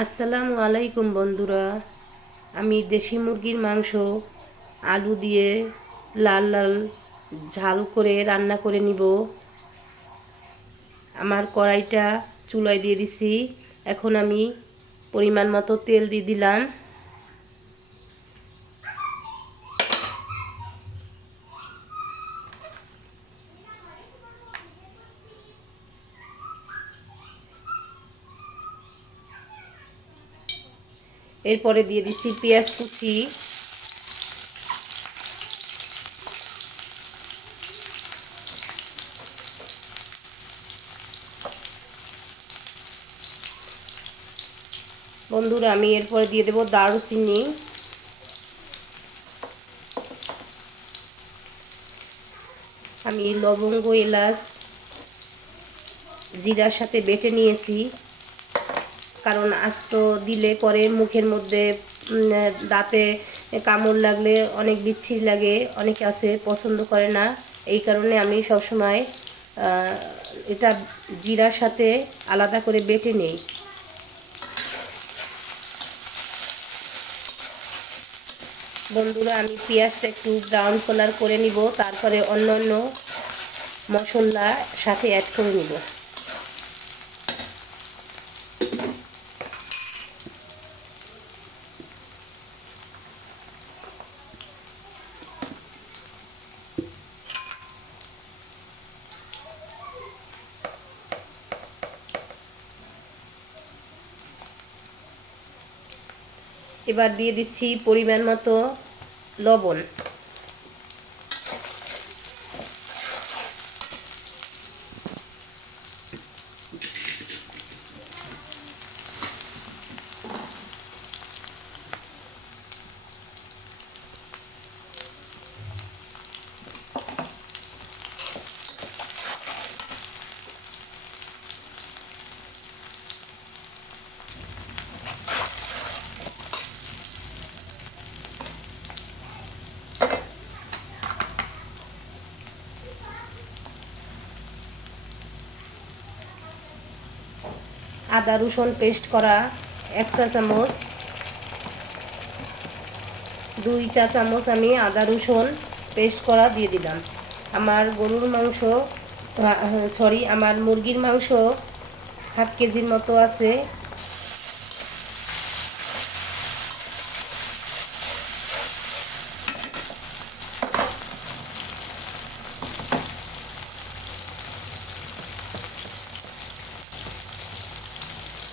আসসালামু আলাইকুম বন্ধুরা। আমি দেশি মুরগির মাংস আলু দিয়ে লাল লাল ঝাল করে রান্না করে নিব। আমার কড়াইটা চুলায় দিয়ে দিছি। এখন আমি পরিমাণ মতো তেল দিয়ে দিলাম। এরপরে দিয়ে দিচ্ছি পেঁয়াজ কুচি, বন্ধুরা আমি এরপরে দিয়ে দেব দারুচিনি, আমি লবঙ্গ এলাচ জিরার সাথে বেটে নিয়েছি। কারণ আস্ত দিলে পরে মুখের মধ্যে দাঁতে কামড় লাগলে অনেক বিচ্ছিরি লাগে, অনেকে আছে পছন্দ করে না। এই কারণে আমি সবসময় এটা জিরার সাথে আলাদা করে বেটে নেই। বন্ধুরা আমি পেঁয়াজটা একটু ব্রাউন কালার করে নিব, তারপরে অন্য মশলা সাথে অ্যাড করে নিব। এবার দিয়ে দিচ্ছি পরিমাণ মতো লবণ। আদা রসুন পেস্ট করা 1 চা চামচ, 2 চা চামচ আমি আদা রসুন পেস্ট করা দিয়ে দিলাম। আমার গরুর মাংস আমার মুরগির মাংস হাফ কেজির মতো আছে।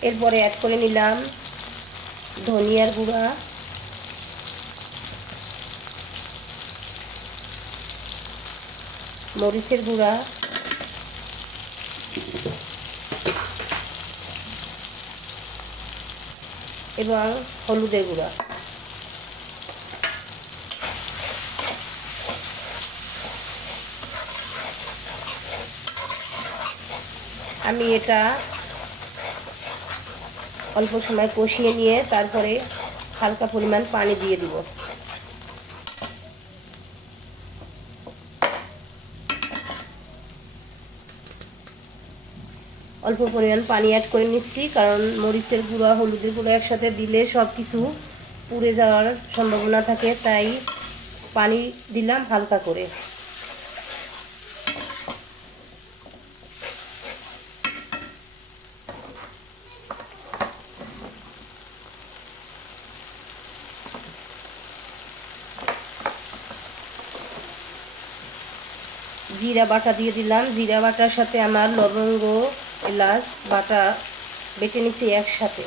এরপরে অ্যাড করে নিলাম ধনিয়ার গুঁড়া, মরিচের গুঁড়া এবং হলুদের গুঁড়া। আমি এটা অল্প সময় কষিয়ে নিয়ে তারপরে হালকা পরিমাণ পানি দিয়ে দিব। অল্প পরিমাণ পানি অ্যাড করে নিচ্ছি, কারণ মরিচের গুঁড়া হলুদের গুঁড়া একসাথে দিলে সব কিছু পুড়ে যাওয়ার সম্ভাবনা থাকে, তাই পানি দিলাম হালকা করে। জিরা বাটা দিয়ে দিলাম। জিরা বাটার সাথে আমার লবঙ্গ এলাচ বাটা বেটে নিচ্ছি একসাথে।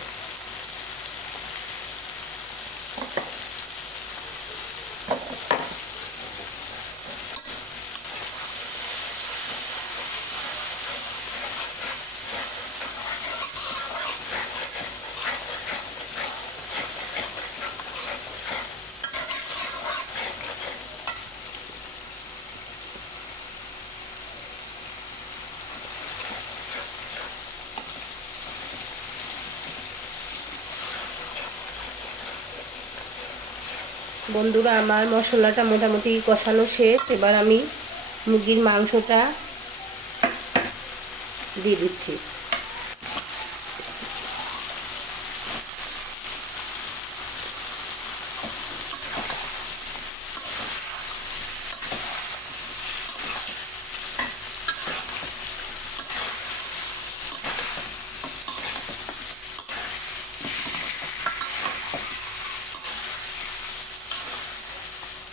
বন্ধুরা আমার মশলাটা মোটামুটি কষানো শেষ। এবার আমি মুরগির মাংসটা দিয়ে দিচ্ছি।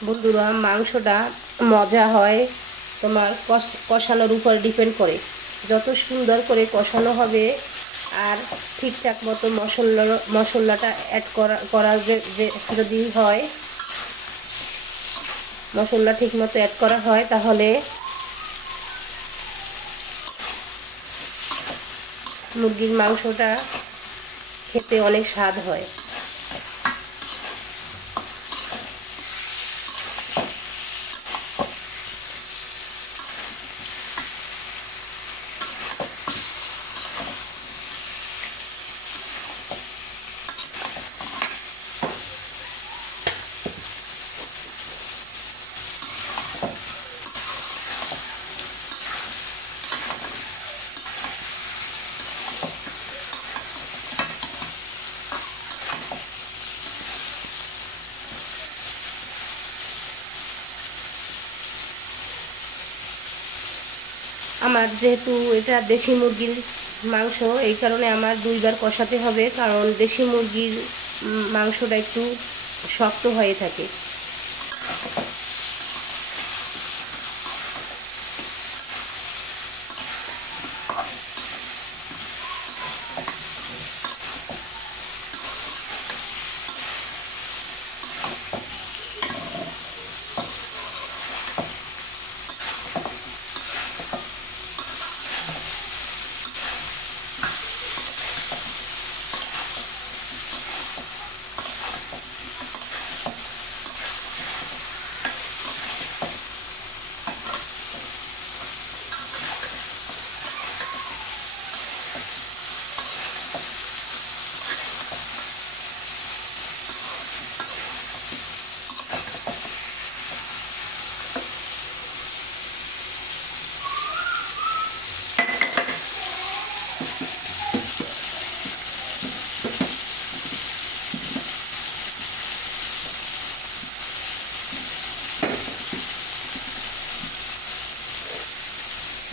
বন্ধুরা, মাংসটা মজা হয় তোমার কষানোর উপর ডিপেন্ড করে। যত সুন্দর করে কষানো হবে আর ঠিকঠাক মতো মশলাটা অ্যাড করা যদি হয়, মশলা ঠিক মতো অ্যাড করা হয়, তাহলে মুরগির মাংসটা খেতে অনেক স্বাদ হয়। আমার যেহেতু এটা দেশি মুরগির মাংস, এই কারণে আমার দুইবার কষাতে হবে, কারণ দেশি মুরগির মাংসটা একটু শক্ত হয়ে থাকে।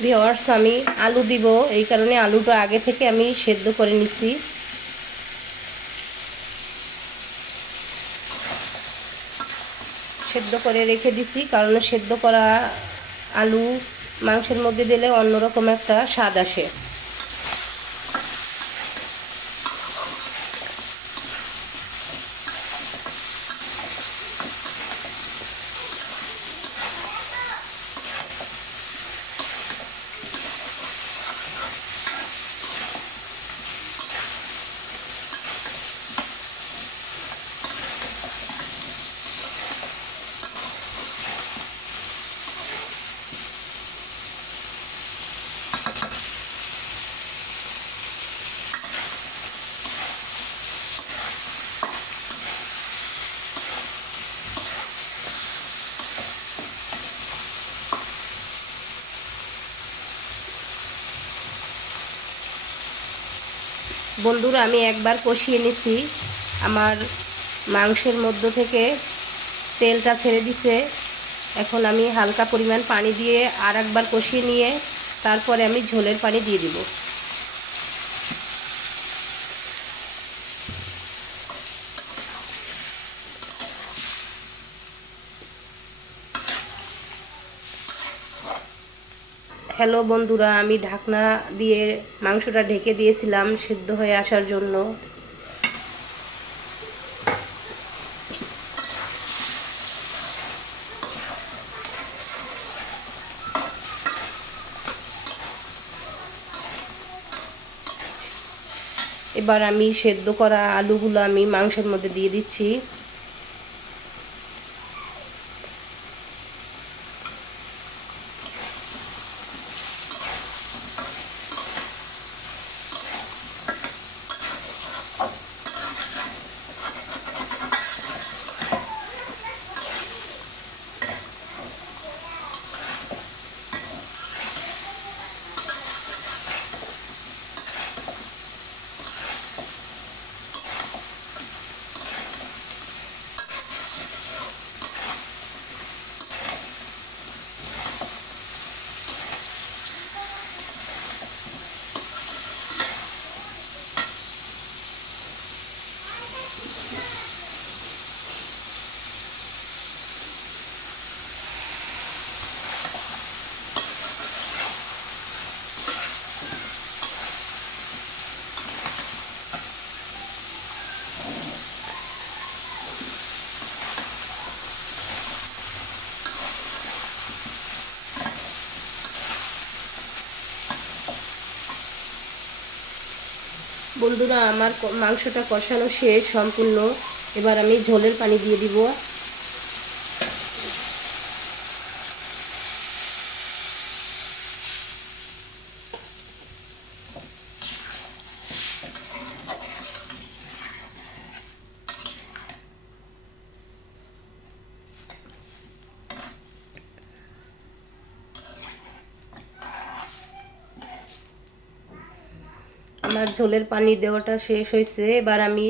ভিউয়ার্স, আমি আলু দিব, এই কারণে আলুটা আগে থেকে আমি সেদ্ধ করে নিছি। সেদ্ধ করে রেখে দিছি, কারণ সেদ্ধ করা আলু মাংসের মধ্যে দিলে অন্যরকম একটা স্বাদ আসে। বন্ধুরা, আমি একবার কষিয়ে নিছি, আমার মাংসের মধ্য থেকে তেলটা ছেড়ে দিছে। এখন আমি হালকা পরিমাণ পানি দিয়ে আর একবার কষিয়ে নিয়ে তারপরে আমি ঝোলের পানি দিয়ে দিব। হ্যালো বন্ধুরা, আমি ঢাকনা দিয়ে মাংসটা ঢেকে দিয়েছিলাম সিদ্ধ হয়ে আসার জন্য। এবার আমি সেদ্ধ করা আলুগুলো আমি মাংসের মধ্যে দিয়ে দিচ্ছি। বন্ধুরা, আমার মাংসটা কষানো শেষ সম্পূর্ণ। এবার আমি ঝোলের পানি দিয়ে দিব। আমার ঝোলের পানি দেওয়াটা শেষ হয়েছে। এবার আমি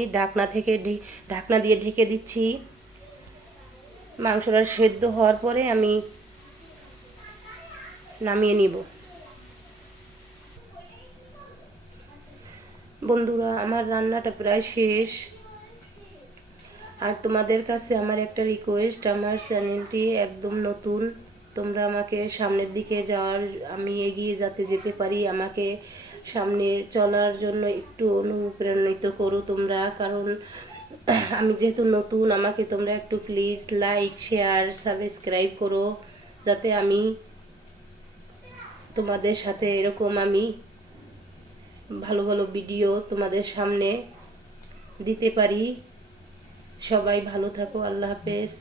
ঢাকনা দিয়ে ঢেকে দিচ্ছি। মাংসটা সেদ্ধ হওয়ার পরে আমি নামিয়ে নিব। বন্ধুরা, আমার রান্নাটা প্রায় শেষ। আর তোমাদের কাছে আমার একটা রিকোয়েস্ট, আমার চ্যানেলটি একদম নতুন। তোমরা আমাকে সামনের দিকে আমি এগিয়ে যেতে পারি, আমাকে সামনে চলার জন্য একটু অনুপ্রাণিত করো তোমরা। কারণ আমি যেহেতু নতুন, আমাকে তোমরা একটু প্লিজ লাইক, শেয়ার, সাবস্ক্রাইব করো, যাতে আমি তোমাদের সাথে এরকম আমি ভালো ভালো ভিডিও তোমাদের সামনে দিতে পারি। সবাই ভালো থাকো। আল্লাহ হাফেজ।